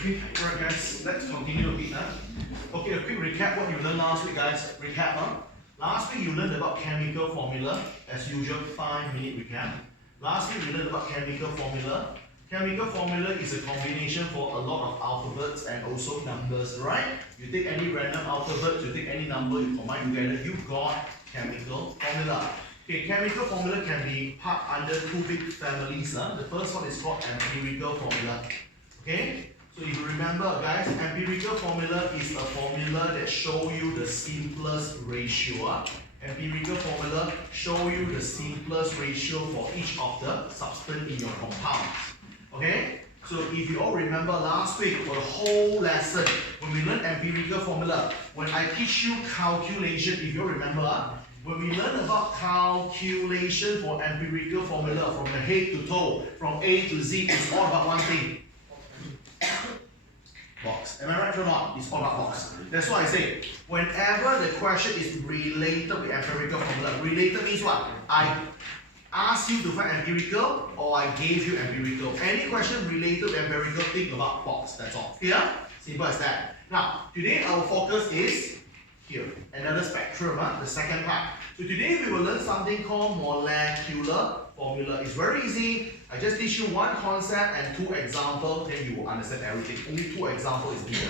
Okay, alright guys, let's continue a bit. Okay, a quick recap what you learned last week, guys. Recap. Last week you learned about chemical formula, as usual, 5-minute recap. Last week you learned about chemical formula. Chemical formula is a combination for a lot of alphabets and also numbers, right? You take any random alphabet, you take any number, you combine together, you got chemical formula. Okay, chemical formula can be part under two big families. The first one is called empirical formula. Okay, so if you remember, guys, empirical formula is a formula that show you the simplest ratio. Empirical formula show you the simplest ratio for each of the substance in your compound. Okay, so if you all remember last week for the whole lesson, when we learn empirical formula, when I teach you calculation, if you all remember, when we learn about calculation for empirical formula from the head to toe, from A to Z, it's all about one thing. Box. Am I right or not? It's all about box. That's why I say, whenever the question is related with empirical formula, related means what? I ask you to find empirical or I gave you empirical. Any question related to empirical, think about box. That's all. Clear? Simple as that. Now, today our focus is here. Another spectrum, the second part. So today we will learn something called molecular formula. It's very easy. I just teach you one concept and two examples, then you will understand everything. Only two examples is needed.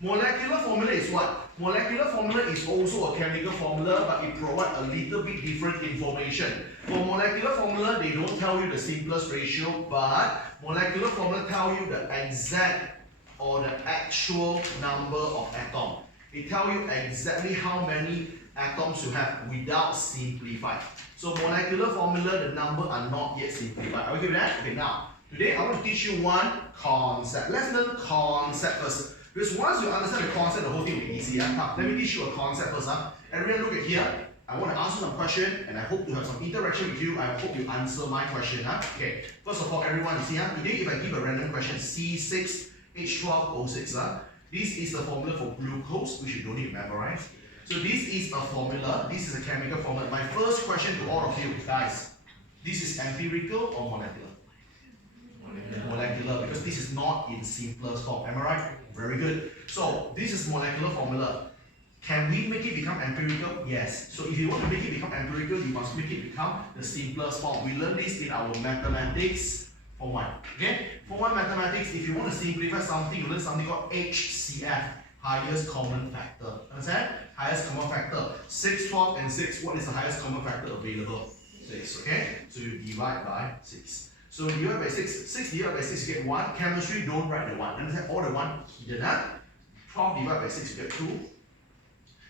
Molecular formula is what? Molecular formula is also a chemical formula, but it provides a little bit different information. For molecular formula, they don't tell you the simplest ratio, but molecular formula tell you the exact or the actual number of atoms. They tell you exactly how many atoms you have without simplified. So molecular formula, the number are not yet simplified. Are we okay with that? Okay, now, today I want to teach you one concept. Let's learn concept first. Because once you understand the concept, the whole thing will be easy. Now, let me teach you a concept first. Everyone look at here. I want to ask you some question and I hope to have some interaction with you. I hope you answer my question. Okay, first of all, everyone, you see, today if I give a random question, C6H12O6, this is the formula for glucose, which you don't need to memorize. So this is a formula, this is a chemical formula. My first question to all of you, guys, this is empirical or molecular? Molecular, because this is not in simplest form. Am I right? Very good. So this is molecular formula. Can we make it become empirical? Yes. So if you want to make it become empirical, you must make it become the simplest form. We learn this in our mathematics Form 1. Okay? Form 1 mathematics, if you want to simplify something, you learn something called HCF. Highest common factor. Understand? Highest common factor. 6, 12, and 6. What is the highest common factor available? 6. Okay? So you divide by 6. So divide by 6. 6 divided by 6, you get 1. Chemistry, don't write the 1. Understand? All the 1 hidden. 12 divided by 6, you get 2.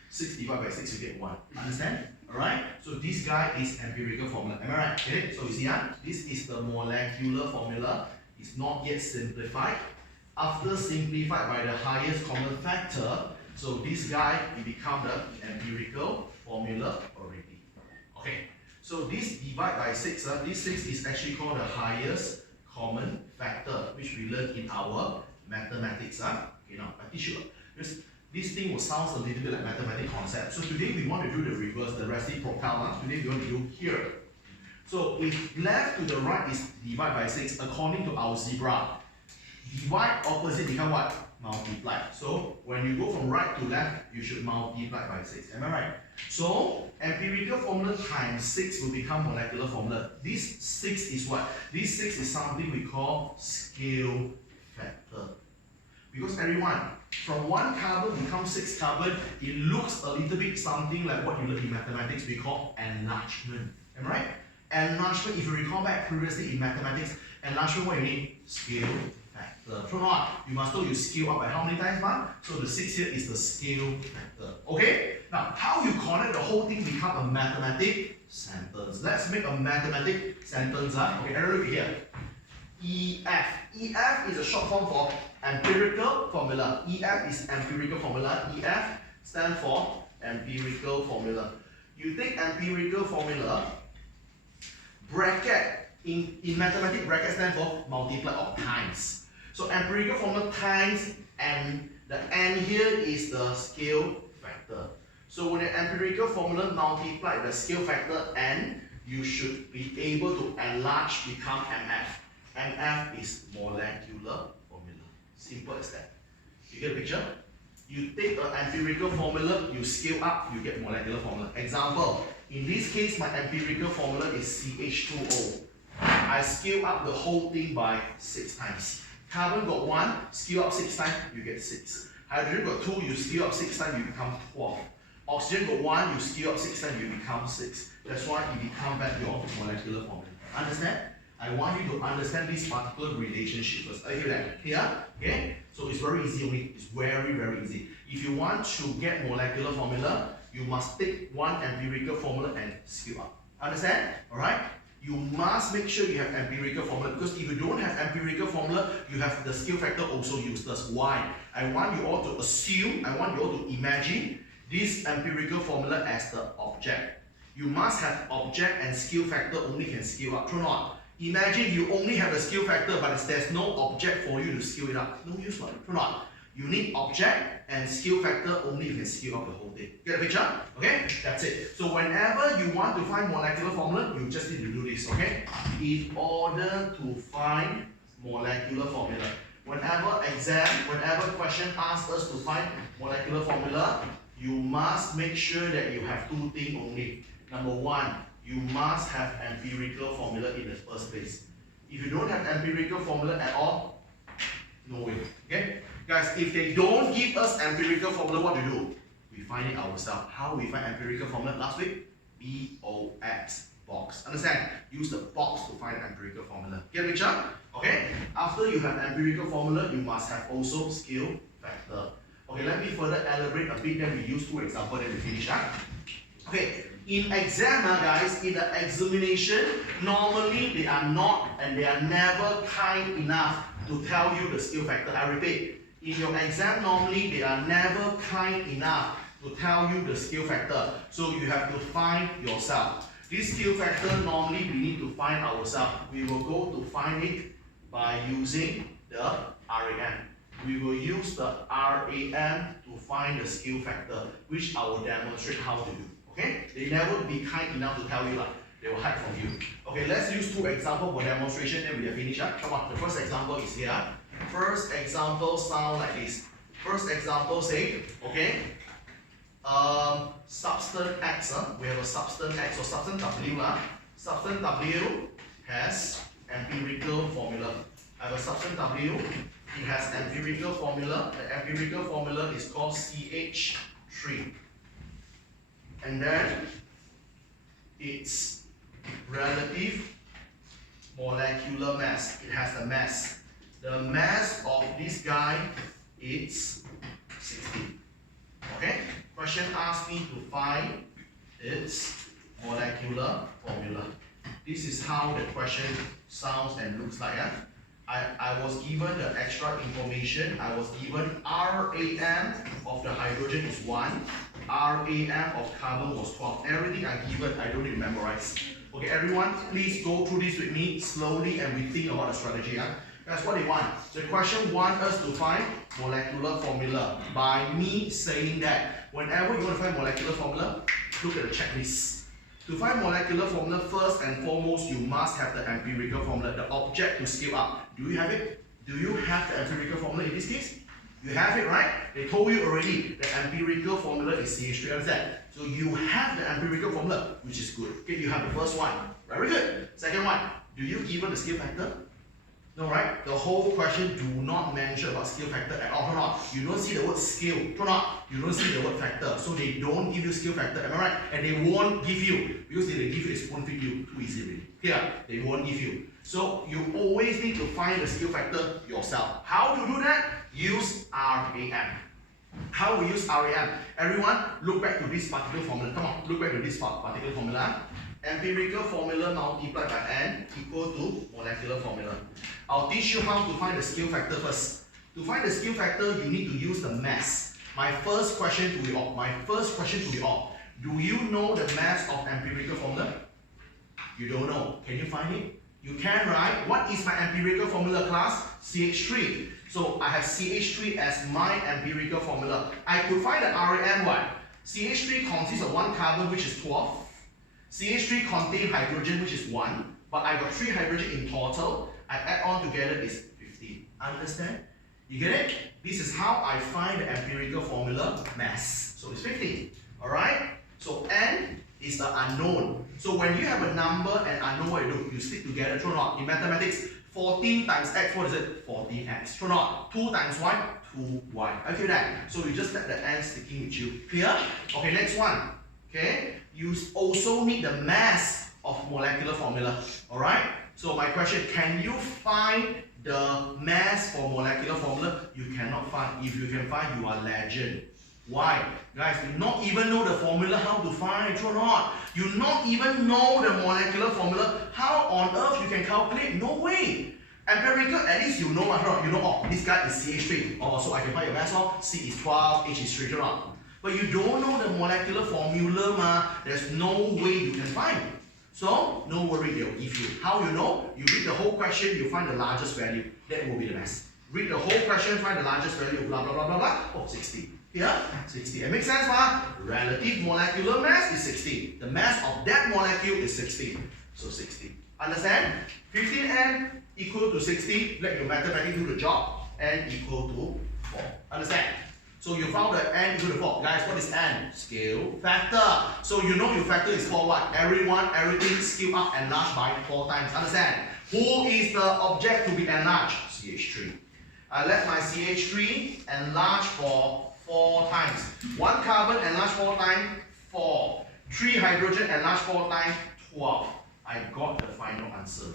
6 divided by 6, you get 1. Understand? Alright? So this guy is empirical formula. Am I right? Okay? So you see, this is the molecular formula. It's not yet simplified. After simplified by the highest common factor, so this guy will become the empirical formula already. Okay, so this divide by 6, this 6 is actually called the highest common factor, which we learned in our mathematics. Okay, now I teach you. This thing will sound a little bit like mathematics concept. So today we want to do the reverse, the reciprocal. Today we want to do here. So if left to the right is divide by 6, according to our zebra, divide opposite become what? Multiply. So when you go from right to left, you should multiply by 6. Am I right? So empirical formula times 6 will become molecular formula. This 6 is what? This 6 is something we call scale factor. Because everyone, from 1 carbon becomes 6 carbon, it looks a little bit something like what you learned in mathematics we call enlargement. Am I right? Enlargement, if you recall back previously in mathematics, enlargement what you need? Scale factor. So not, you must know you scale up by how many times, man? So the 6 here is the scale factor. Okay? Now, how you connect the whole thing become a mathematic sentence. Let's make a mathematic sentence. Okay, everyone look here. EF. EF is a short form for empirical formula. EF is empirical formula. EF stands for empirical formula. You take empirical formula, bracket, in mathematics, bracket stands for multiply or times. So empirical formula times, and the n here is the scale factor. So when the empirical formula multiply the scale factor n, you should be able to enlarge become MF. MF is molecular formula. Simple as that. You get the picture? You take an empirical formula, you scale up, you get molecular formula. Example, in this case, my empirical formula is CH2O. I scale up the whole thing by 6 times. Carbon got 1, scale up 6 times, you get 6. Hydrogen got 2, you scale up 6 times, you become 12. Oxygen got 1, you scale up 6 times, you become 6. That's why it becomes back your molecular formula. Understand? I want you to understand this particular relationship first. Are you that? Here? Okay? So it's very easy only. It's very, very easy. If you want to get molecular formula, you must take one empirical formula and scale up. Understand? Alright? You must make sure you have empirical formula, because if you don't have empirical formula, you have the scale factor also useless. Why? I want you all to assume, I want you all to imagine this empirical formula as the object. You must have object and scale factor only can scale up. True or not? Imagine you only have the scale factor, but there's no object for you to scale it up. No use, true or not? You need object and scale factor, only you can scale up the whole thing. Get the picture? Okay? That's it. So whenever you want to find molecular formula, you just need to do this, okay? In order to find molecular formula. Whenever question asks us to find molecular formula, you must make sure that you have two things only. Number one, you must have empirical formula in the first place. If you don't have empirical formula at all, no way. Okay? Guys, if they don't give us empirical formula, what do? We find it ourselves. How we find empirical formula last week? BOX, box. Understand? Use the box to find empirical formula. Get the picture? Okay? After you have empirical formula, you must have also scale factor. Okay, let me further elaborate a bit, then we use two examples, then we finish up. Okay, in exam, guys, in the examination, normally they are not and they are never kind enough to tell you the scale factor. I repeat, in your exam, normally they are never kind enough to tell you the scale factor. So you have to find yourself. This scale factor, normally we need to find ourselves. We will go to find it by using the RAM. We will use the RAM to find the scale factor, which I will demonstrate how to do. Okay? They never be kind enough to tell you that. They will hide from you. Okay, let's use two examples for demonstration, then we are finished up. Come on, the first example is here. First example sound like this. First example say, okay, substance X, we have a substance X or substance W. Substance W has empirical formula. I have a substance W. It has empirical formula. The empirical formula is called CH3. And then its relative molecular mass. It has the mass. The mass of this guy is 60. Okay? Question asks me to find its molecular formula. This is how the question sounds and looks like. I was given the extra information. I was given RAM of the hydrogen is 1. RAM of carbon was 12. Everything I given, I don't need to memorize. Okay, everyone, please go through this with me slowly and we think about the strategy. That's what they want. The question wants us to find molecular formula by me saying that whenever you want to find molecular formula, look at the checklist. To find molecular formula, first and foremost, you must have the empirical formula, the object to scale up. Do you have it? Do you have the empirical formula in this case? You have it, right? They told you already the empirical formula is CH3, understand? So you have the empirical formula, which is good. Okay, you have the first one. Very good. Second one, do you given the scale factor? No, right? The whole question do not mention about scale factor at all. Not. You don't see the word scale. Not. You don't see the word factor. So they don't give you scale factor. Am I right? And they won't give you, because they give you, they spoon feed you too easily. Here, they won't give you. So you always need to find the scale factor yourself. How to do that? Use RAM. How we use RAM? Everyone, look back to this particular formula. Come on, look back to this particular formula. Empirical formula multiplied by N equal to molecular formula. I'll teach you how to find the scale factor first. To find the scale factor, you need to use the mass. My first question to you all. Do you know the mass of empirical formula? You don't know. Can you find it? You can, right? What is my empirical formula, class? CH3. So I have CH3 as my empirical formula. I could find the RAM one. CH3 consists of 1 carbon, which is 12. CH3 contains hydrogen, which is 1. But I got 3 hydrogen in total. I add on together is 15. Understand? You get it? This is how I find the empirical formula mass. So it's 50. Alright? So n is the unknown. So when you have a number and unknown, what you do? You stick together, true or not? In mathematics, 14 times x, what is it? 14x. True or not? 2 times y, 2y. I feel that. So you just let the n sticking with you. Clear? Okay, next one. Okay? You also need the mass of molecular formula. Alright? So my question, can you find the mass for molecular formula? You cannot find. If you can find, you are legend. Why? Guys, you not even know the formula how to find, true or not? You not even know the molecular formula. How on earth you can calculate? No way. Empirical, at least you know, you know, oh, this guy is CH3. Oh, so I can find your mass, oh, C is 12, H is 3, true or not? But you don't know the molecular formula, ma. There's no way you can find. So, no worry, they'll give you. How you know? You read the whole question, you find the largest value. That will be the mass. Read the whole question, find the largest value, blah, blah, blah, blah, blah. Oh, 60. Here, 60. It makes sense, ma? Relative molecular mass is 60. The mass of that molecule is 60. So 60. Understand? 15n equal to 60. Let your mathematics do the job. N equal to 4. Understand? So you found that n equal to 4. Guys, what is n? Scale factor. So you know your factor is for what? Everything scale up enlarged by 4 times. Understand? Who is the object to be enlarged? CH3. I let my CH3 enlarge for 4 times. 1 carbon enlarged 4 times, 4. 3 hydrogen enlarged 4 times, 12. I got the final answer.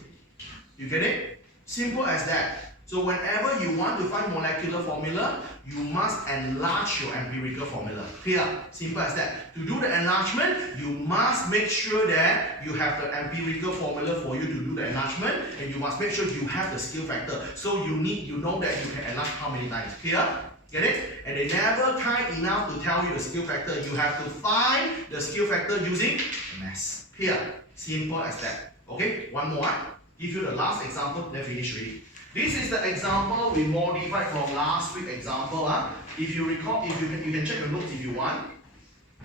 You get it? Simple as that. So whenever you want to find molecular formula, you must enlarge your empirical formula. Clear? Simple as that. To do the enlargement, you must make sure that you have the empirical formula for you to do the enlargement, and you must make sure you have the scale factor. So you know that you can enlarge how many times. Clear? Get it? And they never kind enough to tell you the scale factor. You have to find the scale factor using mass. Clear? Simple as that. Okay? One more. Give you the last example, then finish reading. This is the example we modified from last week's example. If you recall, you can check your notes if you want.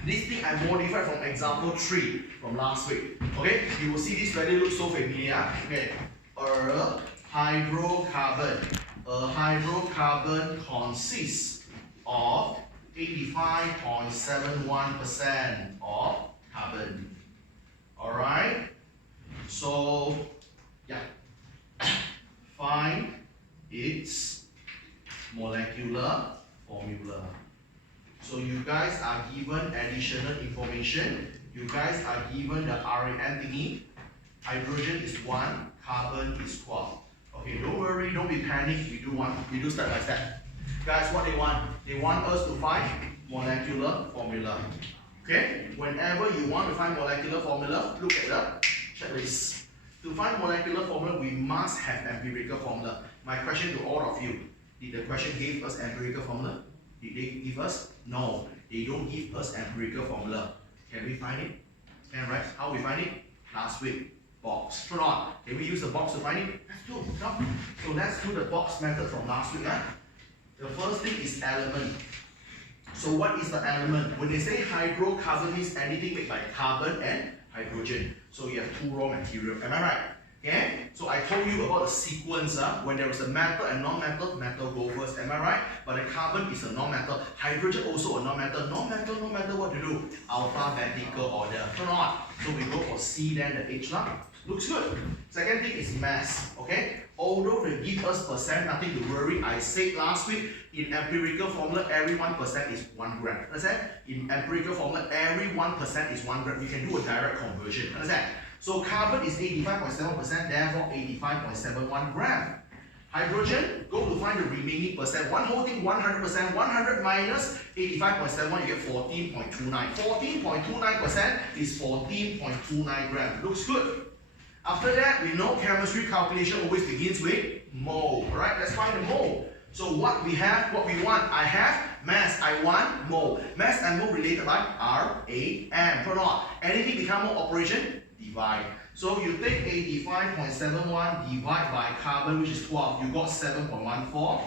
This thing I modified from example 3 from last week. Okay? You will see this value looks so familiar. Okay. A hydrocarbon consists of 85.71% of carbon. Alright? So, yeah. Find its molecular formula. So you guys are given additional information. You guys are given the RAN thingy. Hydrogen is 1, carbon is 12. Okay, don't worry, don't be panicked. We do step by step. Guys, what they want? They want us to find molecular formula. Okay? Whenever you want to find molecular formula, look at the checklist. To find molecular formula, we must have empirical formula. My question to all of you, did the question give us empirical formula? Did they give us? No, they don't give us empirical formula. Can we find it? Can, right? How we find it? Last week. Box. True or not? Can we use the box to find it? Let's do. Come. So let's do the box method from last week. The first thing is element. So what is the element? When they say hydrocarbon means anything made by carbon and hydrogen. So you have 2 raw material. Am I right? Okay? So I told you about the sequence. When there is a metal and non-metal, metal go first. Am I right? But the carbon is a non-metal. Hydrogen also a non-metal. Non-metal, what to do? Alphabetical order. Or not? So we go for C, then the H. Looks good. Second thing is mass. Okay? Although they give us percent, nothing to worry. I said last week, in empirical formula, every 1% is 1 gram. Understand? In empirical formula, every 1% is 1 gram. You can do a direct conversion. Understand? So carbon is 85.7%, therefore 85.71 gram. Hydrogen, go to find the remaining percent. One whole thing, 100%. 100 minus 85.71, you get 14.29. 14.29% is 14.29 grams. Looks good. After that, we know chemistry calculation always begins with mole. Alright, let's find the mole. So what we have, what we want, I have mass, I want mole. Mass and mole related by RAM. For not, anything become mole operation, divide. So you take 85.71 divide by carbon, which is 12, you got 7.14.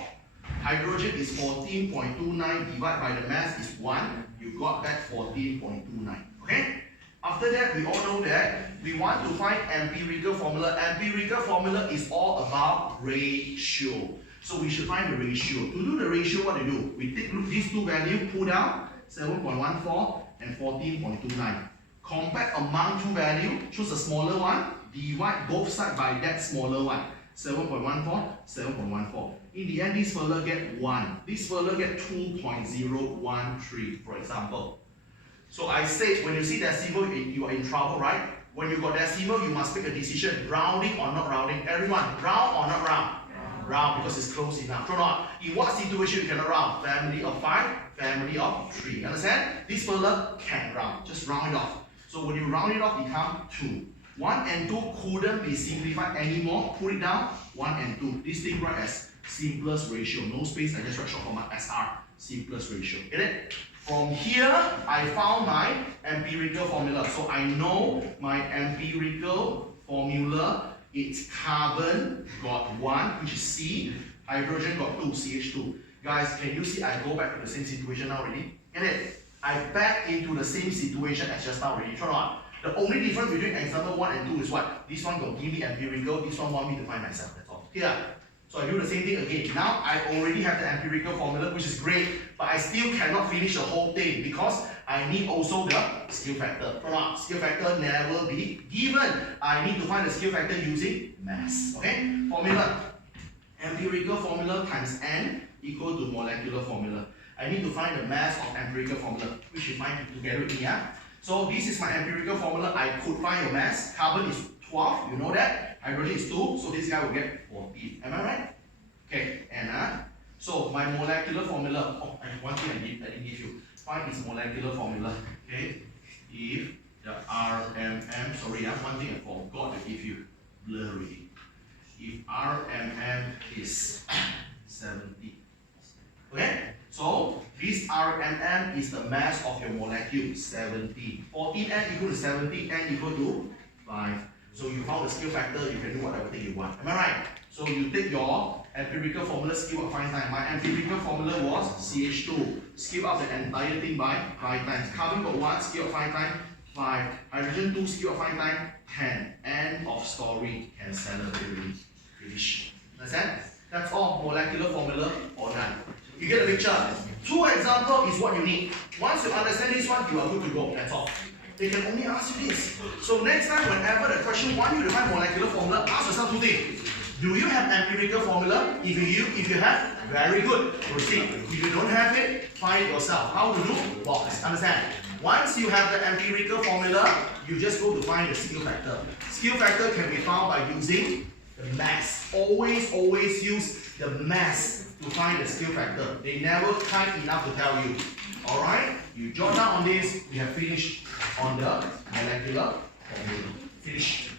Hydrogen is 14.29 divide by the mass is 1, you got that 14.29. Okay? After that, we all know that we want to find empirical formula. Empirical formula is all about ratio. So we should find the ratio. To do the ratio, what do you do? We take these two values, pull down 7.14 and 14.29. Compare among two values, choose the smaller one, divide both sides by that smaller one. 7.14, 7.14. In the end, this fella get 1. This fella get 2.013, for example. So I said, when you see decimal, you are in trouble, right? When you got decimal, you must make a decision, rounding or not rounding. Everyone, round or not round? Round, because it's close enough. True or not? In what situation you cannot round? Family of 5, family of 3. Understand? This fella can round. Just round it off. So when you round it off, it becomes 2. 1 and 2 couldn't be simplified anymore. Put it down. 1 and 2. This thing right as simplest ratio. No space, I just write short form SR. Simplest ratio. Get it? From here, I found my empirical formula. So I know my empirical formula. It's carbon got 1, which is C. Hydrogen got 2, CH2. Guys, can you see I go back to the same situation now already? Get it? I back into the same situation as just now already. True or not? The only difference between example 1 and 2 is what? This one got give me empirical, this one want me to find myself. That's all. Here. So I do the same thing again. Now I already have the empirical formula, which is great, but I still cannot finish the whole thing because I need also the scale factor. True or not? Scale factor never be given. I need to find the scale factor using mass. Okay? Formula. Empirical formula times N equal to molecular formula. I need to find the mass of empirical formula, which you find together with me. So this is my empirical formula. I could find your mass. Carbon is 12, you know that. Hydrogen is 2, so this guy will get 14. Am I right? Okay, and so my molecular formula. Oh, one thing I didn't give you. Find its molecular formula. Okay, if the RMM, sorry, one thing I forgot to give you. Blurry. If RMM is 70. Okay, so this RMM is the mass of your molecule, 70. 14N equal to 70, N equal to 5. So you found the scale factor, you can do whatever thing you want. Am I right? So you take your empirical formula, scale up 5 times. My empirical formula was CH2. Scale up the entire thing by 5 times. Carbon got 1, scale up 5 times, 5. Hydrogen 2, scale up 5 times, 10. End of story. Can celebrate. Finish. Understand? That's all. Molecular formula, all done. You get the picture? 2 examples is what you need. Once you understand this one, you are good to go. That's all. They can only ask you this. So next time, whenever the question wants you to find molecular formula, ask yourself 2 things. Do you have empirical formula? If you have, very good. Proceed. If you don't have it, find it yourself. How to do? Box. Understand? Once you have the empirical formula, you just go to find the scale factor. Scale factor can be found by using the mass. Always use the mass to find the scale factor. They never kind enough to tell you. Alright? You jot down on this, we have finished on the molecular formula. Finished.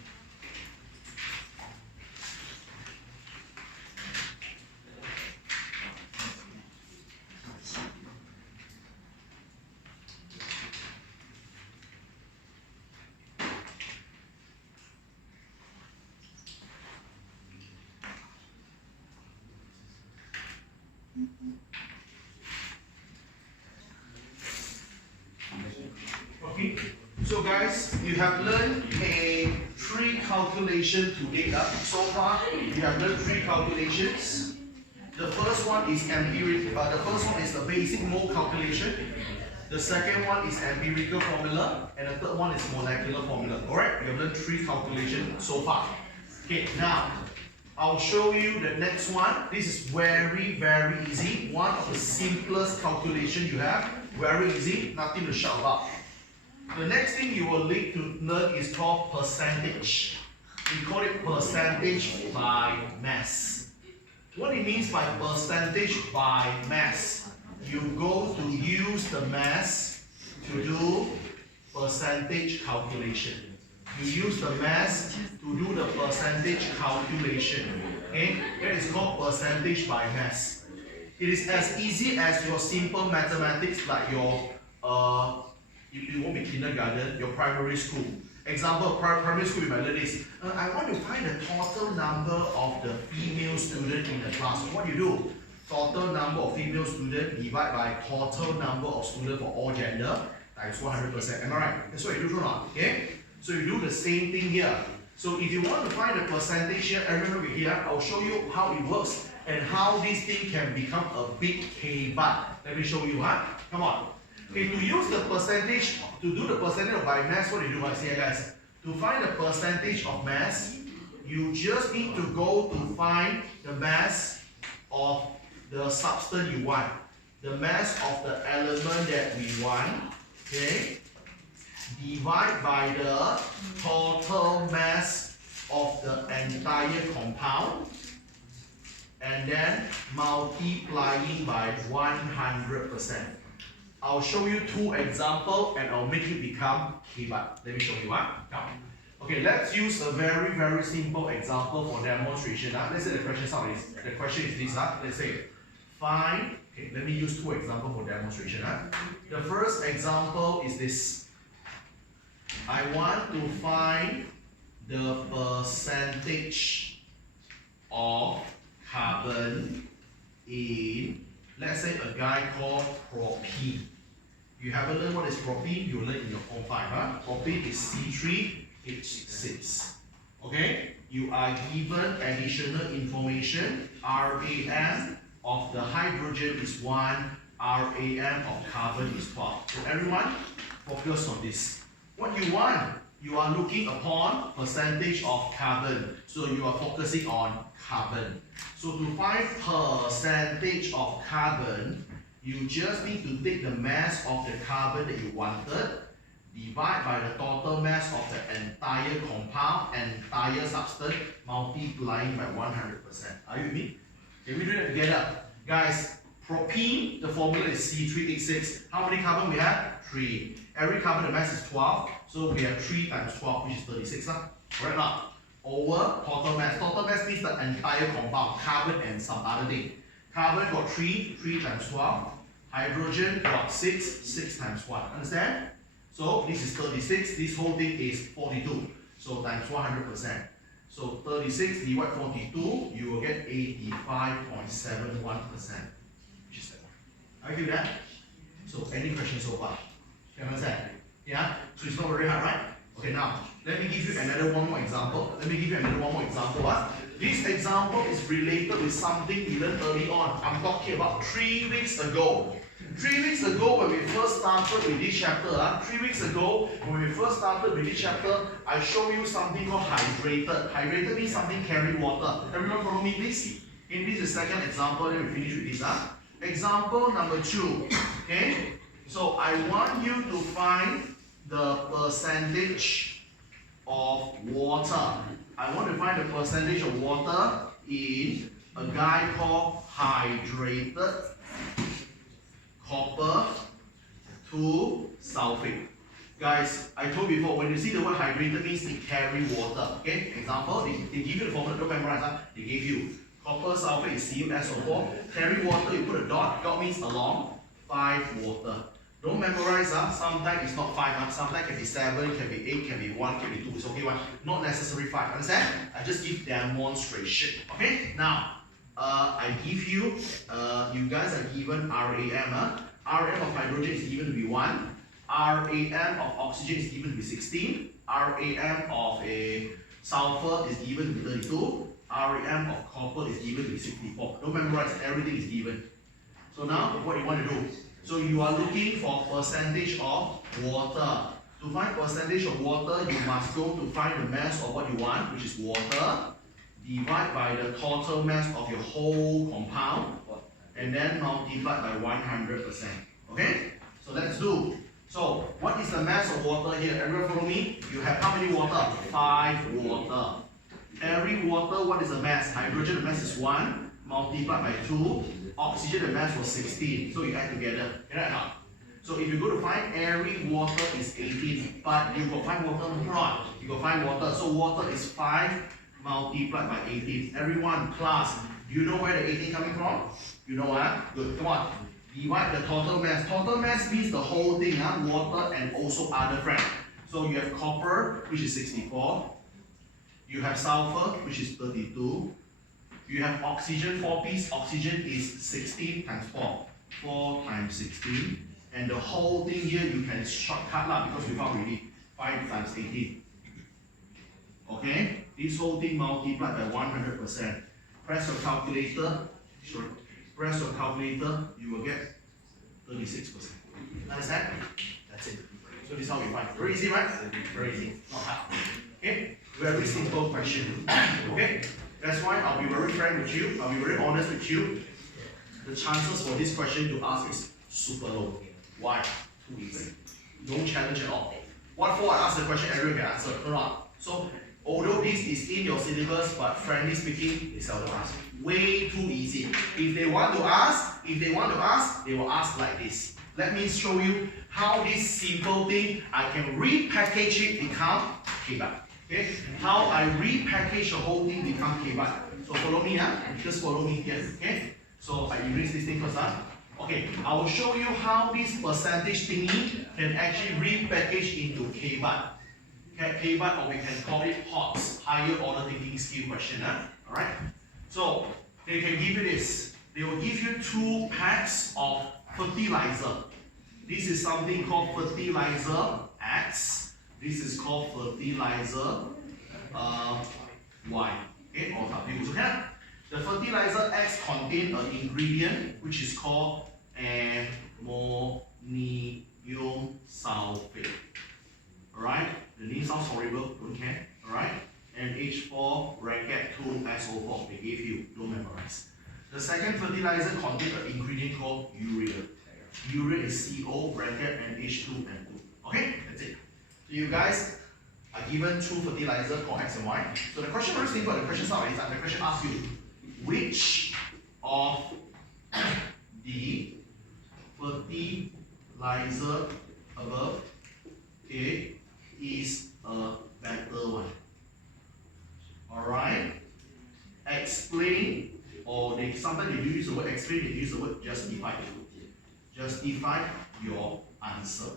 Okay, so guys, you have learned a 3 calculation today. So far, you have learned 3 calculations. The first one is empirical. The first one is the basic mole calculation. The second one is empirical formula, and the third one is molecular formula. Alright, you have learned 3 calculations so far. Okay, now I'll show you the next one. This is very easy. One of the simplest calculation you have. Very easy, nothing to shout about. The next thing you will need to learn is called percentage. We call it percentage by mass. What it means by percentage by mass, you go to use the mass to do percentage calculation. You use the mass to do the percentage calculation. Okay? That is called percentage by mass. It is as easy as your simple mathematics, like your you won't be kindergarten, your primary school. Example, primary school, you might learn this. I want to find the total number of the female students in the class. So what do you do? Total number of female students divide by total number of students for all gender times 100%. Am I right? That's what you do, or not? Okay? So you do the same thing here. So if you want to find the percentage here, everyone over here, I'll show you how it works. and how this thing can become a big K bar. Let me show you, huh? Come on. Okay, to use the percentage, to do the percentage of by mass, what do you do? I see, guys. To find the percentage of mass, you just need to go to find the mass of the substance you want, the mass of the element that we want, okay? Divide by the total mass of the entire compound, and then multiplying by 100%. I'll show you two examples and I'll make it become K bar. Let me show you one. Okay, let's use a very, very simple example for demonstration. Let's say the question is this. Let's say, find, okay, let me use two examples for demonstration. The first example is this. I want to find the percentage of carbon in, let's say, a guy called propene. You haven't learned what is propene, you learn in your form 5. Propene is C3H6. Okay? You are given additional information. RAM of the hydrogen is 1, RAM of carbon is 12. So everyone, focus on this. What you want? You are looking upon percentage of carbon. So you are focusing on carbon. So to find percentage of carbon, you just need to take the mass of the carbon that you wanted, divide by the total mass of the entire compound, entire substance, multiplying by 100%. Are you with me? Can we do that together? Guys, propene, the formula is C3H6. How many carbon we have? 3. Every carbon, the mass is 12. So we have 3 times 12, which is 36. Correct now? Over total mass. Total mass means the entire compound, carbon and some other thing. Carbon got 3, 3 times 12. Hydrogen got 6, 6 times 1. Understand? So this is 36. This whole thing is 42. So times 100%. So 36 divided 42, you will get 85.71%. Which is that one. Are you with that? So any questions so far? You understand? Yeah? So it's not very hard, right? Okay, now let me give you one more example. This example is related with something we learned early on. I'm talking about 3 weeks ago. 3 weeks ago when we first started with this chapter, I showed you something called hydrated. Hydrated means something carry water. Everyone follow me please. In this is the second example, then we finish with this. Example number 2. Okay? So I want you to find the percentage of water. I want to find the percentage of water in a guy called hydrated copper to sulfate. Guys, I told you before, when you see the word hydrated means it carry water. Okay? Example, they give you the formula, don't memorize. They gave you copper sulfate is CuSO4. Carry water, you put a dot. Dot means along. 5 water. Don't memorize, sometimes it's not 5, sometimes it can be 7, can be 8, can be 1, can be 2, it's okay, not necessarily 5, understand? I just give demonstration, okay? Now, I give you, you guys are given RAM, RAM of hydrogen is given to be 1, RAM of oxygen is given to be 16, RAM of a sulfur is given to be 32, RAM of copper is given to be 64. Don't memorize, everything is given. So now, what you want to do? So you are looking for percentage of water. To find percentage of water, you must go to find the mass of what you want, which is water, divide by the total mass of your whole compound, and then multiply by 100%. Okay? So let's do. So what is the mass of water here? Everyone follow me? You have how many water? 5 water. Every water, what is the mass? Hydrogen, the mass is 1, multiplied by 2. Oxygen, the mass was 16, so you add together. Right now. So if you go to find every water is 18, but you got 5 water, not. You got 5 water, so water is 5 multiplied by 18. Everyone, class, do you know where the 18 coming from? You know what? Good, come on. Divide the total mass. Total mass means the whole thing, water and also other friends. So you have copper, which is 64. You have sulfur, which is 32. You have oxygen, 4 piece. Oxygen is 16 times 4. 4 times 16. And the whole thing here, you can shortcut because we found already 5 times 18. Okay? This whole thing multiplied by 100%. Press your calculator. Sure. Press your calculator, you will get 36%. Understand? That's it. So this is how we find. Very easy, right? Very easy. Not hard. Okay? Very simple question. Okay? That's why I'll be very frank with you. I'll be very honest with you. The chances for this question to ask is super low. Why? Too easy. No challenge at all. What for I ask the question, everyone can answer. No. So, although this is in your syllabus, but frankly speaking, they seldom ask. Way too easy. If they want to ask, they will ask like this. Let me show you how this simple thing, I can repackage it become K-bar. Okay? How I repackage the whole thing become K-bar. So follow me, just follow me here. Okay? So I erase this thing first. Okay, I will show you how this percentage thingy can actually repackage into K-bar. Okay, K-bar, or we can call it HOTS, higher order thinking skill question. Alright? So they can give you this. They will give you 2 packs of fertilizer. This is something called fertilizer X. This is called fertilizer Y. Okay, or W. Okay? The fertilizer X contains an ingredient which is called ammonium sulfate. Alright? The name sounds horrible, don't care. Alright? NH4 bracket 2SO4. They gave you, don't memorize. The second fertilizer contains an ingredient called urea. Urea is CO bracket NH2 and 2. Okay? That's it. So you guys are given 2 fertilizers called X and Y. So the question is very simple. The question starts like this. The question asks you, which of the fertilizer above, okay, is a better one? Alright? Explain, or sometimes they use the word explain, they use the word justify. Justify your answer.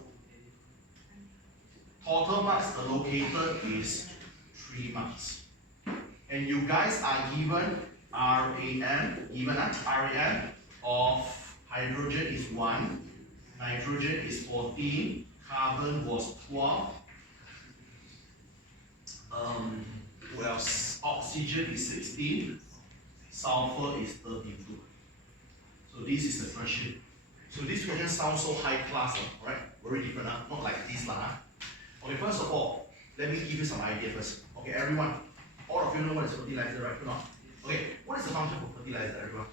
Total marks allocated is 3 marks. And you guys are given RAM of hydrogen is 1, nitrogen is 14, carbon was 12, oxygen is 16, sulfur is 32. So this is the question. So this question sounds so high class, right? Very different, not like this. Okay, first of all, let me give you some idea first. Okay, everyone, all of you know what is fertilizer, right? No? Okay, what is the function for fertilizer, everyone?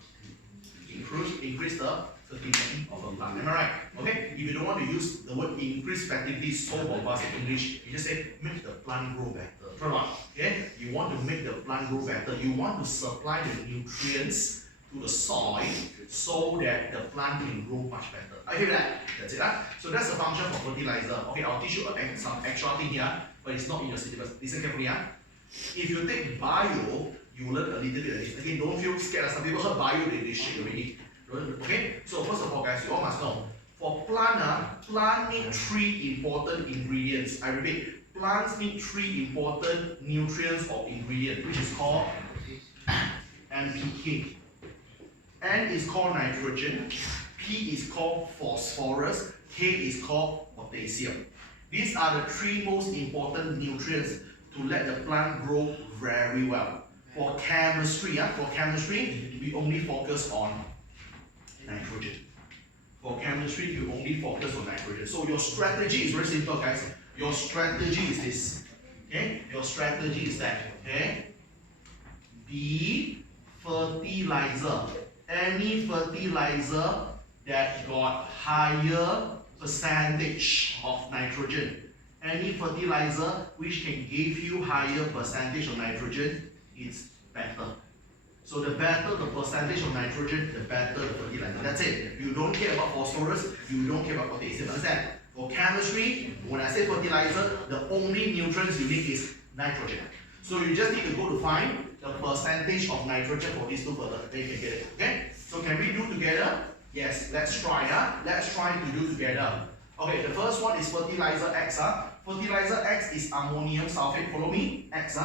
Increase the fertility of a plant. Am I right? Okay, if you don't want to use the word increase fertility so bombastic English, you just say make the plant grow better. Okay, you want to make the plant grow better. You want to supply the nutrients to the soil so that the plant can grow much better. I hear that? That's it. So that's the function for fertilizer. Okay, I'll teach you some extra thing here, but it's not in your syllabus. Listen carefully. If you take bio, you learn a little bit of this. Again, don't feel scared. Some people heard bio, they shake already. Okay, so first of all, guys, you all must know, for plant need 3 important ingredients. I repeat, plants need 3 important nutrients or ingredients, which is called NPK. N is called nitrogen, P is called phosphorus, K is called potassium. These are the 3 most important nutrients to let the plant grow very well. For chemistry, we only focus on nitrogen. For chemistry, you only focus on nitrogen. So your strategy is very simple, guys. Your strategy is this. Okay? Your strategy is that. Okay? The fertilizer, any fertilizer that got higher percentage of nitrogen, any fertilizer which can give you higher percentage of nitrogen, is better. So the better the percentage of nitrogen, the better the fertilizer. That's it. You don't care about phosphorus, you don't care about potassium. Understand? For chemistry, when I say fertilizer, the only nutrients you need is nitrogen. So you just need to go to find the percentage of nitrogen for these 2 further. Then you can get it. Okay? So can we do together? Yes, let's try. Let's try to do together. Okay, the first one is fertilizer X. Fertilizer X is ammonium sulfate. Follow me? X.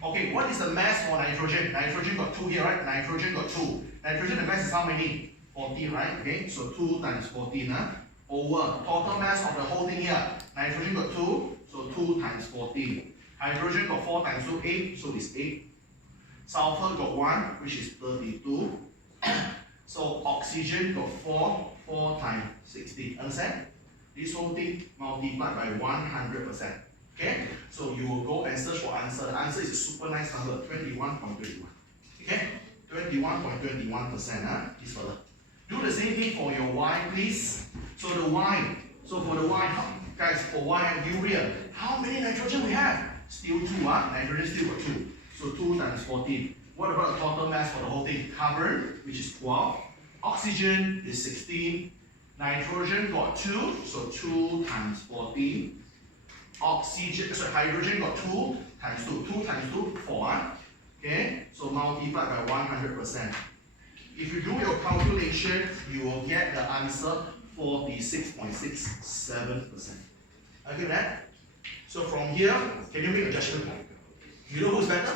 Okay, what is the mass for nitrogen? Nitrogen got 2 here, right? Nitrogen got 2. Nitrogen, the mass is how many? 14, right? Okay, so 2 times 14, over total mass of the whole thing here. Nitrogen got 2, so 2 times 14. Hydrogen got 4 times 2, 8, so it's 8. Sulfur got 1, which is 32. So oxygen got 4 times 16. Understand? This whole thing multiplied by 100%. Okay? So you will go and search for answer. The answer is a super nice number, 21.21. Okay? 21.21%. This further. Do the same thing for your Y, please. So the Y. So for the Y, guys, for Y urea, how many nitrogen we have? Still 2. Nitrogen still got 2. So 2 times 14. What about the total mass for the whole thing? Carbon, which is 12. Oxygen is 16. Nitrogen got 2. So 2 times 14. Hydrogen got 2 times 2. 2 times 2, 4. Okay? So multiplied by 100%. If you do your calculation, you will get the answer 46.67%. Okay, that? So from here, can you make a judgment? You know who's better?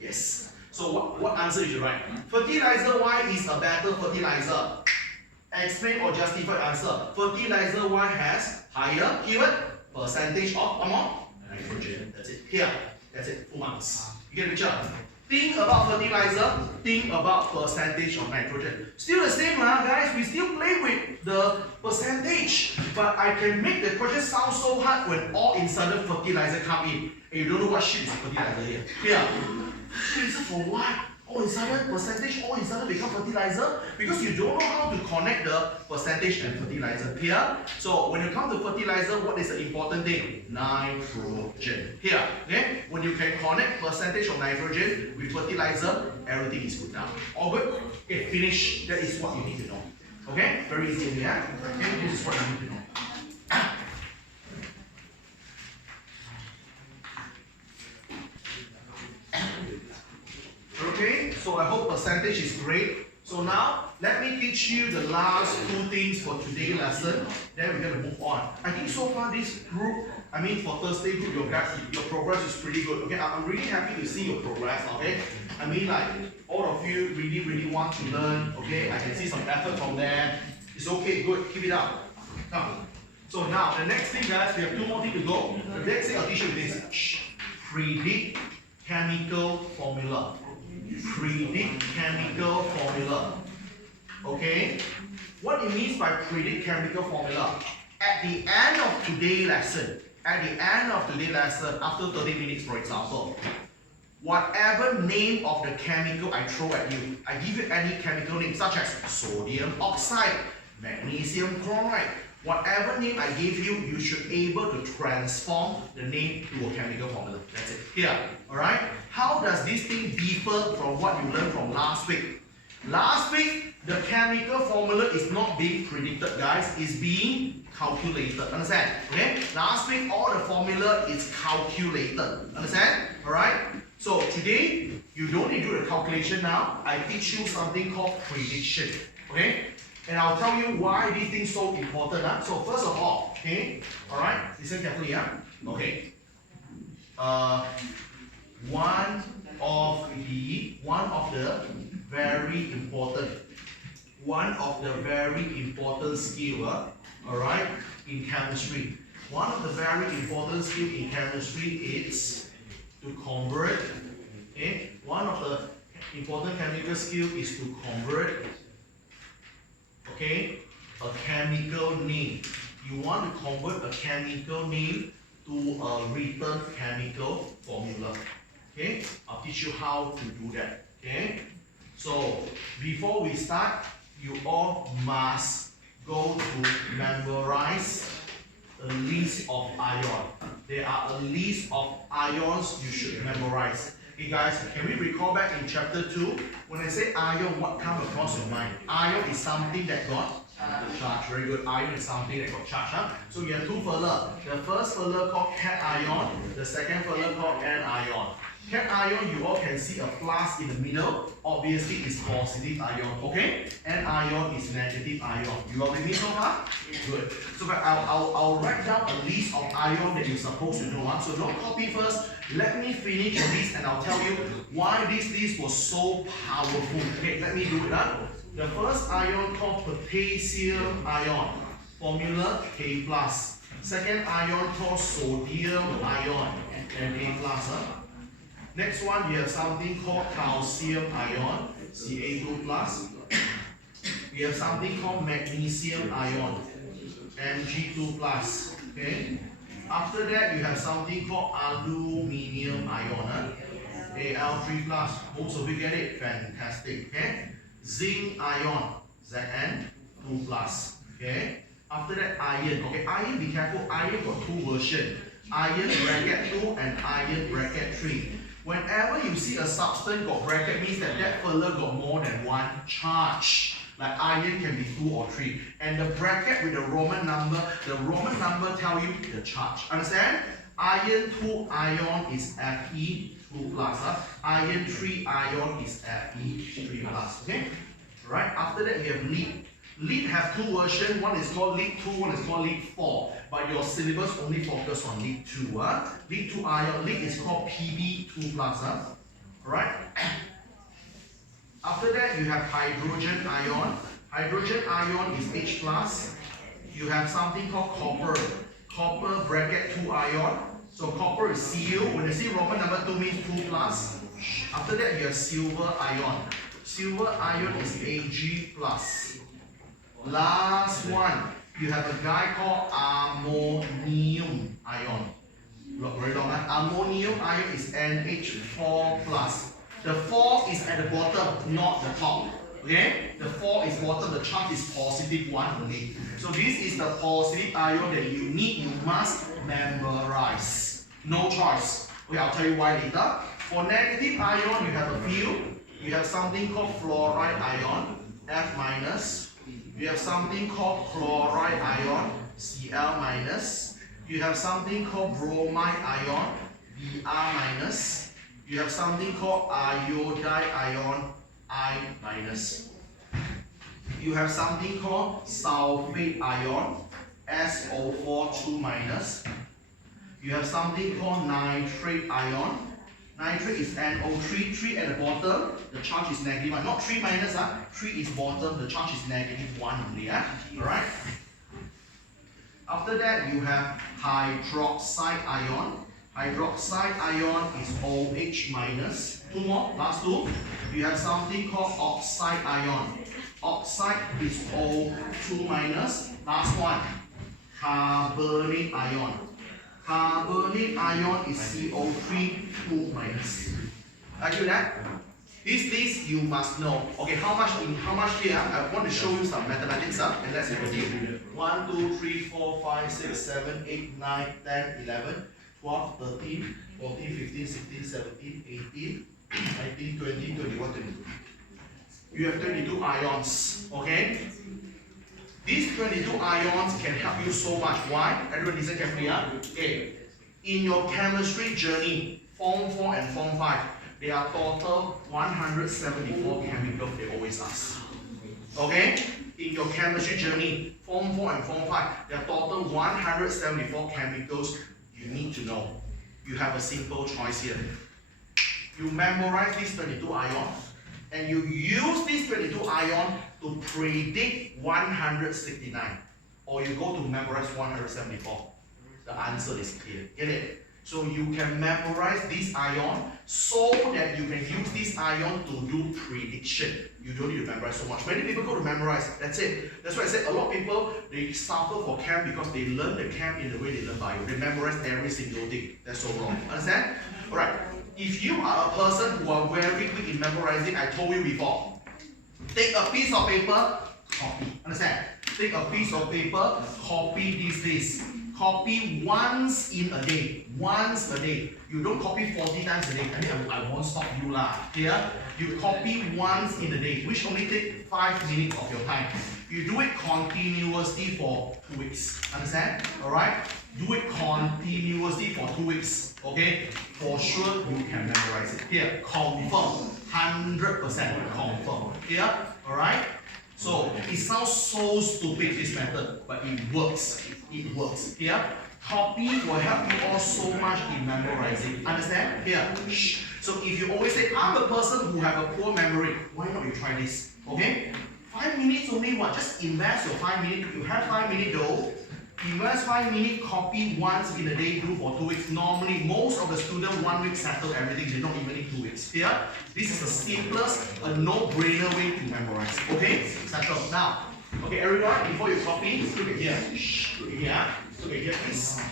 Yes. So what answer you should write? Fertilizer Y is a better fertilizer. Explain or justify answer. Fertilizer Y has higher keyword percentage of nitrogen. That's it. Here. That's it. Full marks. You get the picture? Think about fertilizer, think about percentage of nitrogen. Still the same, guys. We still play with the percentage. But I can make the question sound so hard when all inside fertilizer come in. And you don't know what shit is fertilizer here. Here. Shit is for what? All inside percentage, all inside become fertilizer. Because you don't know how to connect the percentage and fertilizer. Here. So when you come to fertilizer, what is the important thing? Nitrogen. Here. Okay? When you can connect percentage of nitrogen with fertilizer, everything is good now. All good? Okay, finish. That is what you need to know. Okay? Very easy here. Okay, this is what you need to know. Okay, so I hope percentage is great. So now, let me teach you the last 2 things for today's lesson. Then we're going to move on. I think so far this group, for Thursday group, your progress is pretty good. Okay, I'm really happy to see your progress. Okay, all of you really want to learn. Okay, I can see some effort from there. It's okay, good, keep it up. Come. So now, the next thing, guys, we have 2 more things to go. The next thing I'll teach you is this. Predict chemical formula. Predict chemical formula. Okay? What it means by predict chemical formula? At the end of today's lesson, after 30 minutes for example, whatever name of the chemical I throw at you, I give you any chemical name such as sodium oxide, magnesium chloride, whatever name I give you, you should be able to transform the name to a chemical formula. That's it. Here. Alright? How does this thing differ from what you learned from last week? Last week, the chemical formula is not being predicted, guys. It's being calculated. Understand? Okay? Last week, all the formula is calculated. Understand? Alright? So today, you don't need to do the calculation now. I teach you something called prediction. Okay? And I'll tell you why this thing is so important. So first of all, okay, alright, listen carefully. Okay. One of the very important skill, alright, in chemistry. One of the very important skill in chemistry is to convert. Okay, one of the important chemical skill is to convert. Okay, a chemical name. You want to convert a chemical name to a written chemical formula. Okay, I'll teach you how to do that. Okay, so before we start, you all must go to memorize a list of ions. There are a list of ions you should memorize. Okay guys, can we recall back in chapter 2? When I say ion, what comes across your mind? Ion is something that got charge. Very good. Ion is something that got charge. So you have 2 further. The first further called cation, the second further called anion. Cation, you all can see a plus in the middle. Obviously, it's positive ion. Okay? Anion is negative ion. You all with me so far? Good. So I'll write down a list of ion that you're supposed to know. So don't copy first. Let me finish the list and I'll tell you why this list was so powerful. Okay, let me do it. The first ion called potassium ion. Formula K+. Second ion called sodium ion. And A+. Next one, you have something called calcium ion, Ca2+. we have something called magnesium ion, Mg2 plus. Okay. After that, you have something called aluminium ion, Al3 plus. Most of you get it? Fantastic. Okay. Zinc ion, Zn2 plus. Okay. After that, iron. Okay, iron, be careful. Iron got two versions. Iron bracket 2 and iron bracket 3. Whenever you see a substance got bracket, means that that fella got more than one charge. Like iron can be 2 or 3. And the bracket with the Roman number tell you the charge. Understand? Iron 2 ion is Fe2 plus. Iron 3 ion is Fe3 plus. Okay? Right? After that, you have lead. Lead have two versions. One is called lead 2, one is called lead 4. But your syllabus only focus on lead 2. Lead 2 ion, lead is called Pb2 plus. Alright? After that, you have hydrogen ion. Hydrogen ion is H plus. You have something called copper. Copper bracket 2 ion. So copper is Cu. When you see Roman number 2 means 2 plus. After that, you have silver ion. Silver ion is Ag plus. Last one, you have a guy called ammonium ion. Look very long. Ammonium ion is NH4 plus. The 4 is at the bottom, not the top. Okay? The 4 is bottom, the charge is positive 1 only. So this is the positive ion that you need, you must memorize. No choice. Okay, I'll tell you why later. For negative ion, you have a few. You have something called fluoride ion, F minus. You have something called chloride ion, Cl minus. You have something called bromide ion, Br minus. You have something called iodide ion, I minus. You have something called sulfate ion, SO4 2 minus. You have something called nitrate ion. Nitrate is NO3, 3 at the bottom, the charge is negative 1. Not 3 minus, 3 is bottom, the charge is negative 1 only. Alright? After that, you have hydroxide ion. Hydroxide ion is OH minus. 2 more, last 2. You have something called oxide ion. Oxide is O2 minus. Last one, carbonic ion. Carbonic ion is CO3 2 minus. Are you that? This you must know. Okay, how much here? I want to show you some mathematics, and let's review. 1, 2, 3, 4, 5, 6, 7, 8, 9, 10, 11, 12, 13, 14, 15, 16, 17, 18, 19, 20, 21, 22. You have 22 ions. Okay? These 22 ions can help you so much. Why? Everyone listen carefully. Okay. In your chemistry journey, Form 4 and Form 5, there are total 174 chemicals they always ask. Okay? In your chemistry journey, Form 4 and Form 5, there are total 174 chemicals you need to know. You have a simple choice here. You memorize these 22 ions, and you use these 22 ions to predict 169, or you go to memorize 174. The answer is clear. Get it? So you can memorize this ion so that you can use this ion to do prediction. You don't need to memorize so much. Many people go to memorize. That's it. That's why I said a lot of people, they suffer for chem because they learn the chem in the way they learn bio. They memorize every single thing. That's so wrong. Understand? Alright. If you are a person who are very quick in memorizing, I told you before, take a piece of paper, copy. Understand? Take a piece of paper, copy this. Copy once in a day. Once a day. You don't copy 40 times a day. I mean, I won't stop you lah. Here, you copy once in a day, which only take 5 minutes of your time. You do it continuously for 2 weeks. Understand? Alright? Do it continuously for 2 weeks. Okay? For sure, you can memorize it. Here, confirm. 100% confirm. Here? Alright? So, it sounds so stupid, this method, but it works. It works. Here, copy will help you all so much in memorizing. Understand? Here. Shh. So, if you always say, I'm a person who have a poor memory, why not you try this? Okay? 5 minutes only what? Just invest your 5 minutes. You have 5 minutes though. Invest 5 minutes, copy once in a day, do for 2 weeks. Normally, most of the students 1 week settle everything. They don't even need 2 weeks. Here, this is the simplest, a no-brainer way to memorize. Okay, settle. Now, okay, everyone, before you copy, look at here. Look at here. Look at here, please.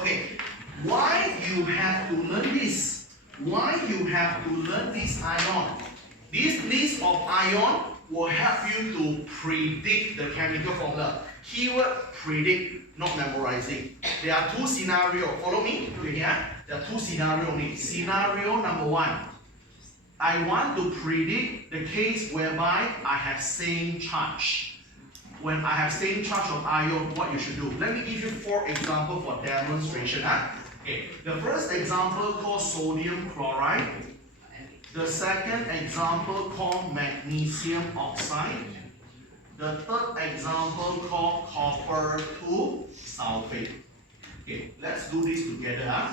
Okay, why you have to learn this? Why you have to learn this ion? This list of ion will help you to predict the chemical formula. Keyword predict, not memorizing. There are 2 scenarios. Follow me. Look here. There are 2 scenarios only. Scenario number 1. I want to predict the case whereby I have same charge. When I have same charge of ion, what you should do? Let me give you 4 examples for demonstration. Okay. The first example called sodium chloride. The second example called magnesium oxide. The third example called copper 2 sulfate. Okay, let's do this together.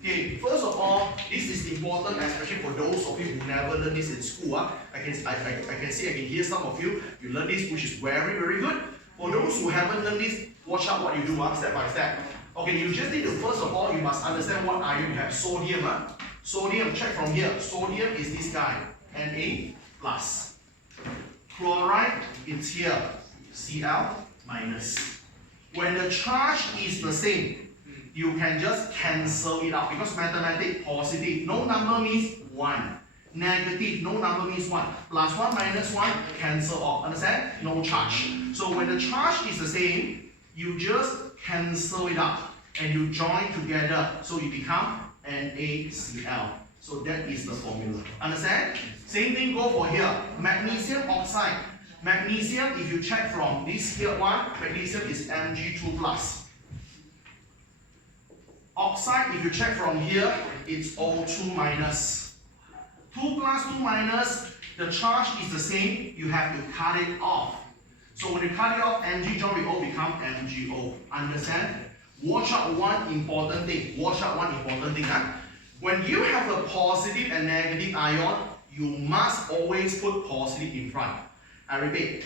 Okay, first of all, this is important, especially for those of you who never learned this in school. I can see, I can hear some of you, you learn this, which is very, very good. For those who haven't learned this, watch out what you do step by step. Okay, you just need to, first of all, you must understand what ion you have. Sodium. Sodium, check from here. Sodium is this guy, Na plus. Chloride is here, Cl minus. When the charge is the same, you can just cancel it out because mathematics positive, no number means 1. Negative, no number means 1. Plus 1 minus 1, cancel off. Understand? No charge. So when the charge is the same, you just cancel it out and you join together. So you become NaCl. So that is the formula. Understand? Same thing go for here. Magnesium oxide. Magnesium, if you check from this here one, magnesium is Mg2 plus. Oxide, if you check from here, it's O2 minus. 2 plus 2 minus, the charge is the same, you have to cut it off. So when you cut it off, Mg join with O become MgO. Understand? Watch out one important thing. Watch out one important thing. When you have a positive and negative ion, you must always put positive in front. I repeat,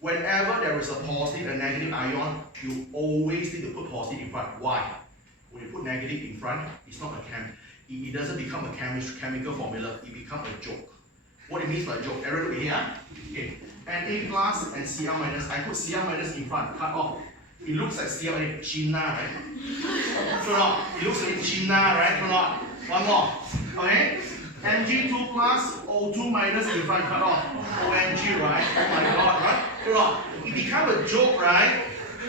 whenever there is a positive and negative ion, you always need to put positive in front. Why? When you put negative in front, it's not a it doesn't become a chemical formula, it becomes a joke. What it means by joke? Everyone look here. Okay. Na plus and Cl minus. I put Cl minus in front, cut off. It looks like Cl minus, China, right? True not? It looks like China, right? True not? One more. Okay? Mg2 plus O2 minus in front, cut off. OMG, right? Oh my god, right? True not? It becomes a joke, right?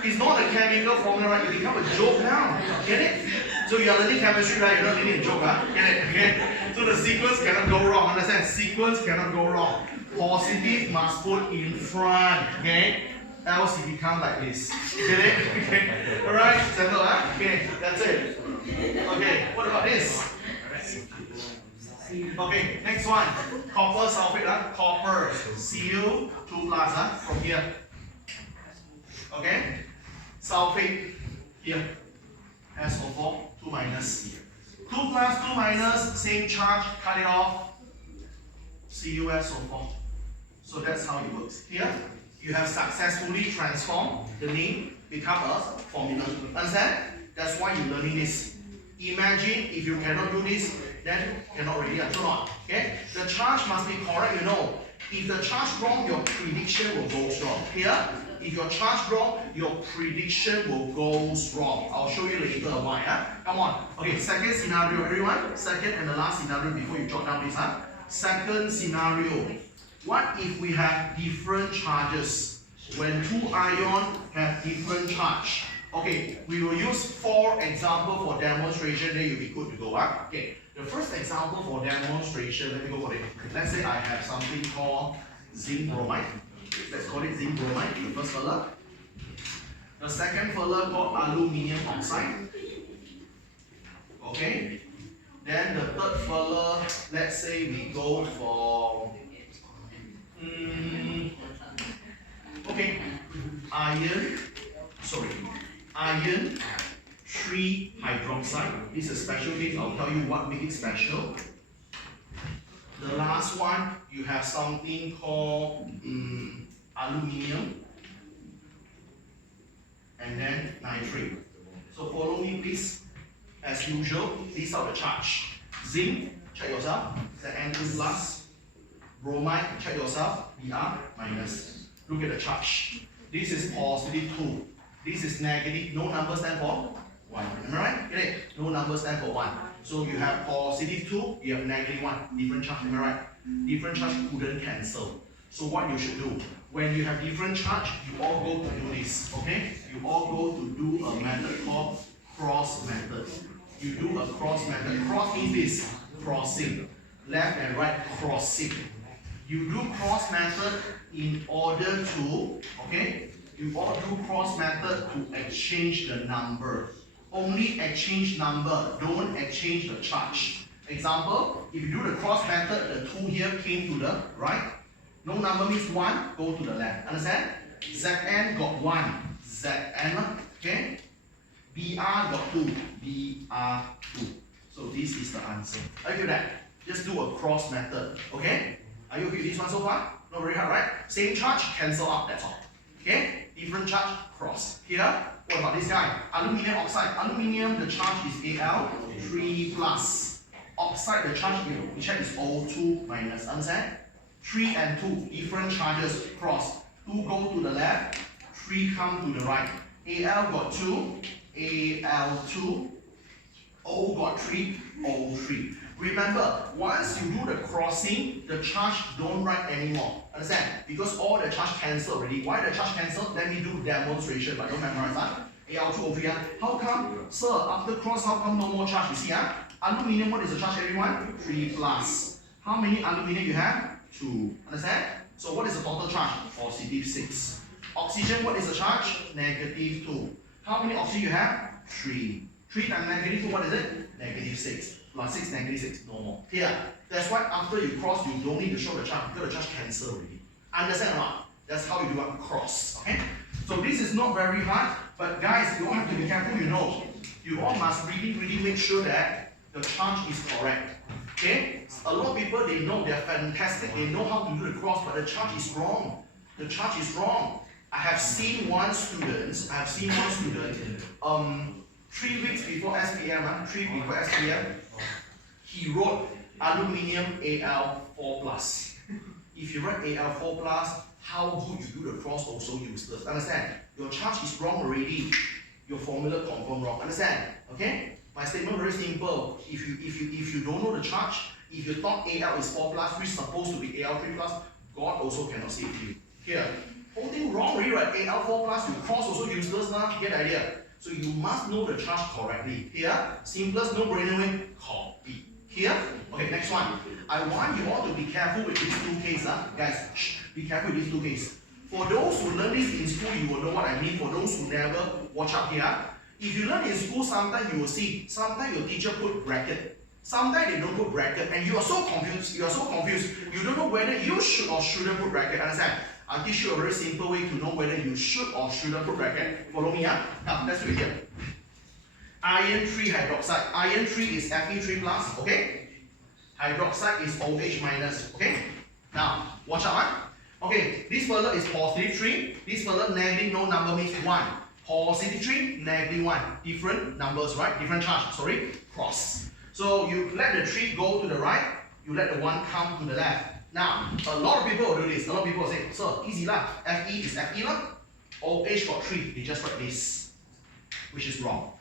It's not a chemical formula, right? It becomes a joke now. Get it? So you are learning chemistry, right? You're not learning a joke, huh? Get it? Okay? So the sequence cannot go wrong. Understand? Sequence cannot go wrong. Positive must put in front. Okay? Else it becomes like this. Get it? Okay. Alright, settle, huh? Okay, that's it. Okay, what about this? Okay, next one. Copper sulfate, huh? Copper. Cu2 plus, huh? From here. Okay? Sulfate here. SO4, 2 minus. 2 plus 2 minus, same charge, cut it off. CuSO4. So that's how it works. Here, you have successfully transformed the name, become a formula. Understand? That's why you're learning this. Imagine if you cannot do this, then cannot really do not. Okay? The charge must be correct, you know. If the charge wrong, your prediction will go wrong. Here, if your charge wrong, your prediction will go wrong. I'll show you later why. Come on. Okay, second scenario, everyone. Second and the last scenario before you jot down this. Second scenario. What if we have different charges? When 2 ions have different charge. Okay, we will use 4 examples for demonstration, then you'll be good to go. Okay, the first example for demonstration, let me go for it. Let's say I have something called zinc bromide. Let's call it zinc bromide, the first fella. The second fella called aluminium oxide. Okay. Then the third fella, let's say we go for okay, iron 3 hydroxide. This is a special case. I'll tell you what makes it special. The last one, you have something called aluminium. And and then nitrate. So follow me please. As usual, list out the charge. Zinc, check yourself, Zn2 plus. Bromide, check yourself, Br minus. Look at the charge. This is positive 2. This is negative, no number stand for 1. Am I right? Get it? No number stand for 1. So you have positive 2, you have negative 1. Different charge, am I right? Different charge couldn't cancel. So what you should do, when you have different charge, you all go to do this, okay? You all go to do a method called cross method. You do a cross method. Cross means this, crossing. Left and right crossing. You do cross method in order to, okay? You all do cross method to exchange the number. Only exchange number, don't exchange the charge. Example, if you do the cross method, the 2 here came to the right. No number means 1, go to the left. Understand? Zn got 1, Zn, okay? Br got 2, Br2. So this is the answer. Are you with that? Just do a cross method, okay? Are you with this one so far? Not very hard, right? Same charge, cancel out, that's all. Okay? Different charge, cross. Here, what about this guy? Aluminium oxide. Aluminium, the charge is Al, 3 plus. Oxide, the charge, we check is O2 minus. Understand? 3 and 2, different charges, cross. 2 go to the left, 3 come to the right. Al got 2, Al2, O got 3, O3. Remember, once you do the crossing, the charge don't write anymore. Understand? Because all the charge cancel already. Why the charge cancel? Let me do demonstration, but don't memorize that. Al2, O3. How come? Sir, after cross, how come no more charge? You see, aluminium, what is the charge, everyone? 3 plus. How many aluminium you have? 2. Understand? So what is the total charge? Positive 6. Oxygen, what is the charge? Negative 2. How many oxygen you have? 3. 3 times negative 2, what is it? Negative 6. Plus 6, negative 6, no more. Here, that's why after you cross, you don't need to show the charge because the charge cancel already. Understand or not? That's how you do a cross. Okay? So this is not very hard, but guys, you all have to be careful, you know. You all must really make sure that the charge is correct. Okay? A lot of people, they know they're fantastic, they know how to do the cross, but the charge is wrong. The charge is wrong. I have seen one student, 3 weeks before SPM, 3 weeks before SPM, he wrote aluminium Al4 plus. If you write Al4 plus, how good you do the cross also useless. Understand? Your charge is wrong already. Your formula confirm wrong. Understand? Okay? My statement very simple. If you don't know the charge, if you thought Al is 4 plus, which is supposed to be Al3 plus, God also cannot save you. Here, whole thing wrong already, right? Al4 plus, you cross also useless now. Get the idea? So you must know the charge correctly. Here, simplest no-brainer way, copy. Here, okay, next one. I want you all to be careful with these 2 cases. Guys, be careful with these 2 cases. For those who learn this in school, you will know what I mean. For those who never, watch out here. If you learn in school, sometimes you will see, sometimes your teacher put bracket. Sometimes they don't put bracket, and you are so confused. You don't know whether you should or shouldn't put bracket. Understand? I'll teach you a very simple way to know whether you should or shouldn't put bracket. Follow me, Now, let's do it here. Iron 3 hydroxide. Iron 3 is Fe3 plus, okay? Hydroxide is OH minus, okay? Now, watch out, Okay, this fella is positive 3. This fella negative, no number means 1. Positive 3, negative 1. Different numbers, right? Different charge, sorry. Cross. So you let the 3 go to the right, you let the 1 come to the left. Now, a lot of people will do this. A lot of people will say, sir, easy lah. Fe is Fe lah. OH got 3. They just write this, which is wrong.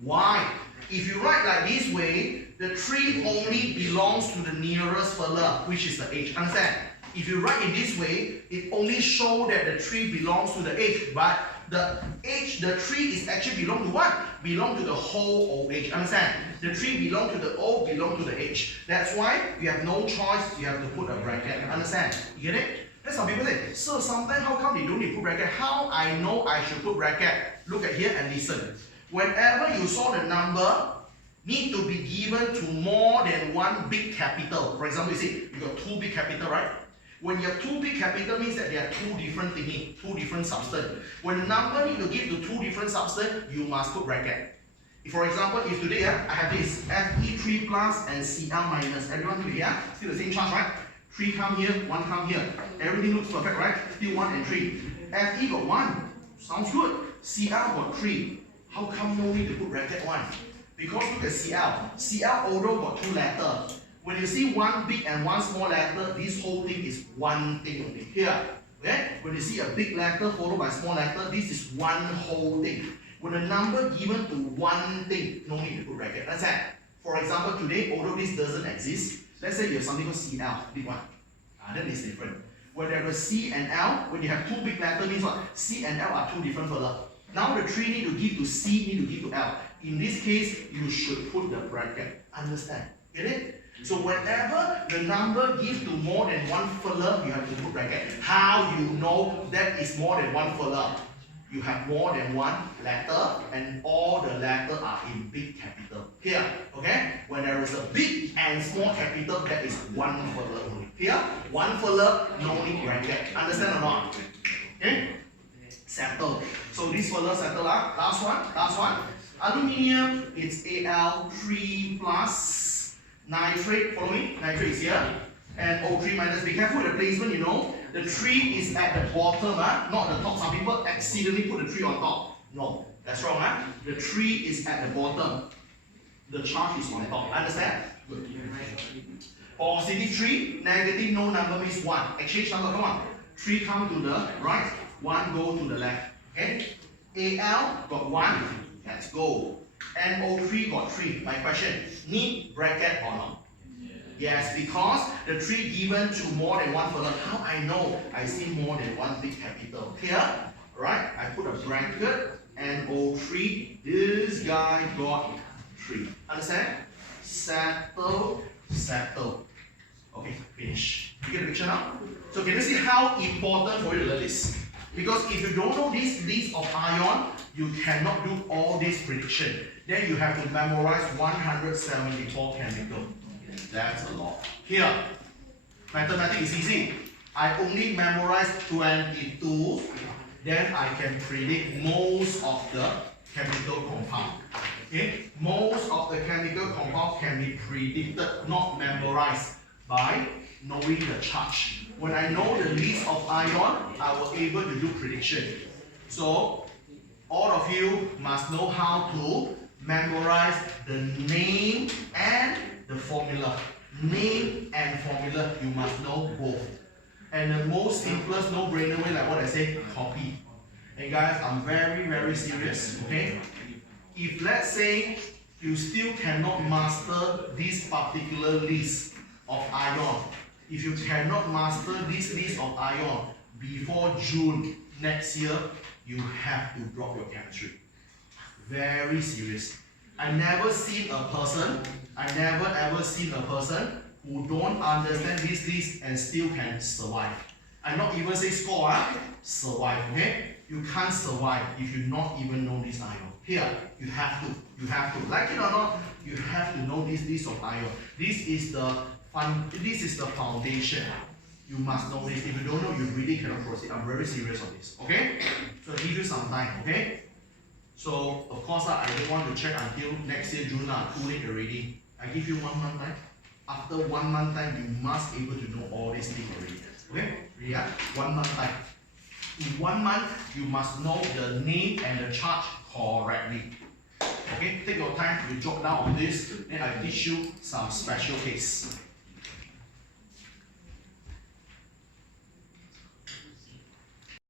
Why? If you write like this way, the 3 only belongs to the nearest fella, which is the H. Understand? If you write in this way, it only shows that the 3 belongs to the H, but the H, the 3 is actually belong to what? Belong to the whole OH. Understand? The 3 belong to the O, belong to the H. That's why you have no choice, you have to put a bracket. Understand? You get it? Then some people say, sir, sometimes how come they don't need to put bracket? How I know I should put bracket? Look at here and listen. Whenever you saw the number need to be given to more than one big capital. For example, you see, you got 2 big capital, right? When you have 2 big capital means that there are 2 different thingy, 2 different substance. When the number need to give to 2 different substance, you must put bracket. For example, if today I have this Fe3 plus and Cl minus, everyone do here, still the same charge, right? 3 come here, 1 come here. Everything looks perfect, right? Still 1 and 3. Fe got 1, Sounds good. Cl got 3. How come no need to put bracket 1? Because look at Cl. Cl although got 2 letters. When you see one big and one small letter, this whole thing is one thing only. Here. Okay? When you see a big letter followed by small letter, this is one whole thing. When a number given to one thing, no need to put bracket. That's it. For example, today, although this doesn't exist, let's say you have something called Cl, big one. That is different. When there is C and L, when you have 2 big letters, means what? C and L are 2 different further. Now the 3 need to give to C, need to give to L. In this case, you should put the bracket. Understand? Get it? So whenever the number gives to more than one furlong, you have to put bracket. How you know that is more than one furlong? You have more than one letter and all the letters are in big capital. Here, okay? When there is a big and small capital, that is one furlong only. Here, one furlong, no need bracket. Understand or not? Okay? Settle. So this furlong settle. Last one. Aluminium, it's Al3 plus nitrate. Follow me? Nitrate is here. And O3 minus. Be careful with the placement, you know. The 3 is at the bottom, not the top. Some people accidentally put the 3 on top. No, that's wrong. The 3 is at the bottom. The charge is on top. Understand? Good. Positive 3, negative no number means 1. Exchange number, come on. 3 come to the right, 1 go to the left. Okay? Al got 1, let's go. NO3 got 3. My question, need bracket or not? Yes, because the 3 given to more than one furlong. How I know? I see more than one big capital. Here, right? I put a bracket, NO3. This guy got 3. Understand? Settle, settle. Okay, finish. You get the picture now? So can you see how important for you to learn this? Because if you don't know this list of ion, you cannot do all this prediction. Then you have to memorize 174 chemicals. That's a lot. Here, mathematics is easy. I only memorize 22, then I can predict most of the chemical compound. Okay? Most of the chemical compound can be predicted, not memorized, by knowing the charge. When I know the list of ion, I will be able to do prediction. So, all of you must know how to memorize the name and the formula. Name and formula, you must know both. And the most simplest, no-brainer way, like what I say, copy. And guys, I'm very serious, okay? If let's say you still cannot master this particular list of ion, if you cannot master this list of ion before June next year, you have to drop your chemistry. Very serious. I never seen a person who don't understand this list and still can survive. I not even say score, survive, okay? You can't survive if you not even know this ion. Here, you have to, like it or not, you have to know this list of ion. This is the foundation. You must know this. If you don't know, you really cannot proceed. I'm very serious on this, okay? So give you some time, okay? So, of course, I don't want to check until next year, June, too late already. I give you 1 month time. After 1 month time, you must be able to know all these things already. Okay? Yeah? 1 month time. In 1 month, you must know the name and the charge correctly. Okay? Take your time, you jot down on this, then I teach you some special case.